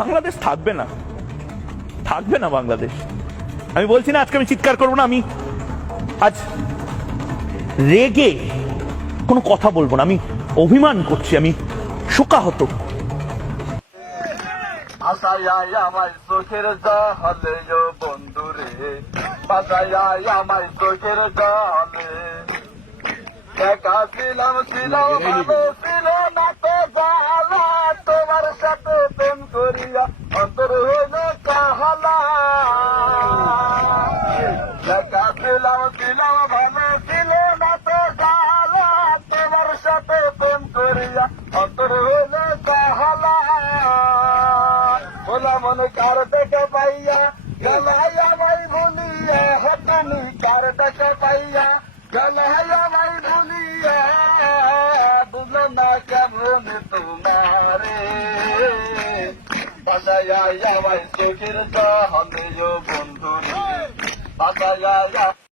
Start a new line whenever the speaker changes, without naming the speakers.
বাংলাদেশ থাকবে না। থাকবে না বাংলাদেশ। আমি বলছি না আজকে আমি চিৎকার করব না আমি আজ রেগে কোনো কথা বলব না আমি অভিমান করছি আমি শোকাহত।
আশায় আমার চোখের জলে ও বন্ধুরে। বাসায় আমার চোখের জলে। একা ছিলাম ছিলাম ভালো ছিল না তো জালা তোমার সাথে প্রেম করিয়া ছিলাম ছিলাম ভালো ছিল মনে কার দেখে পাইয়া গলাইয়া মাই ভুলিয়া হটানি কার দেখে পাইয়া গলাইয়া মাই বাসায় মাই চোখের জলে বন্ধু বাসায়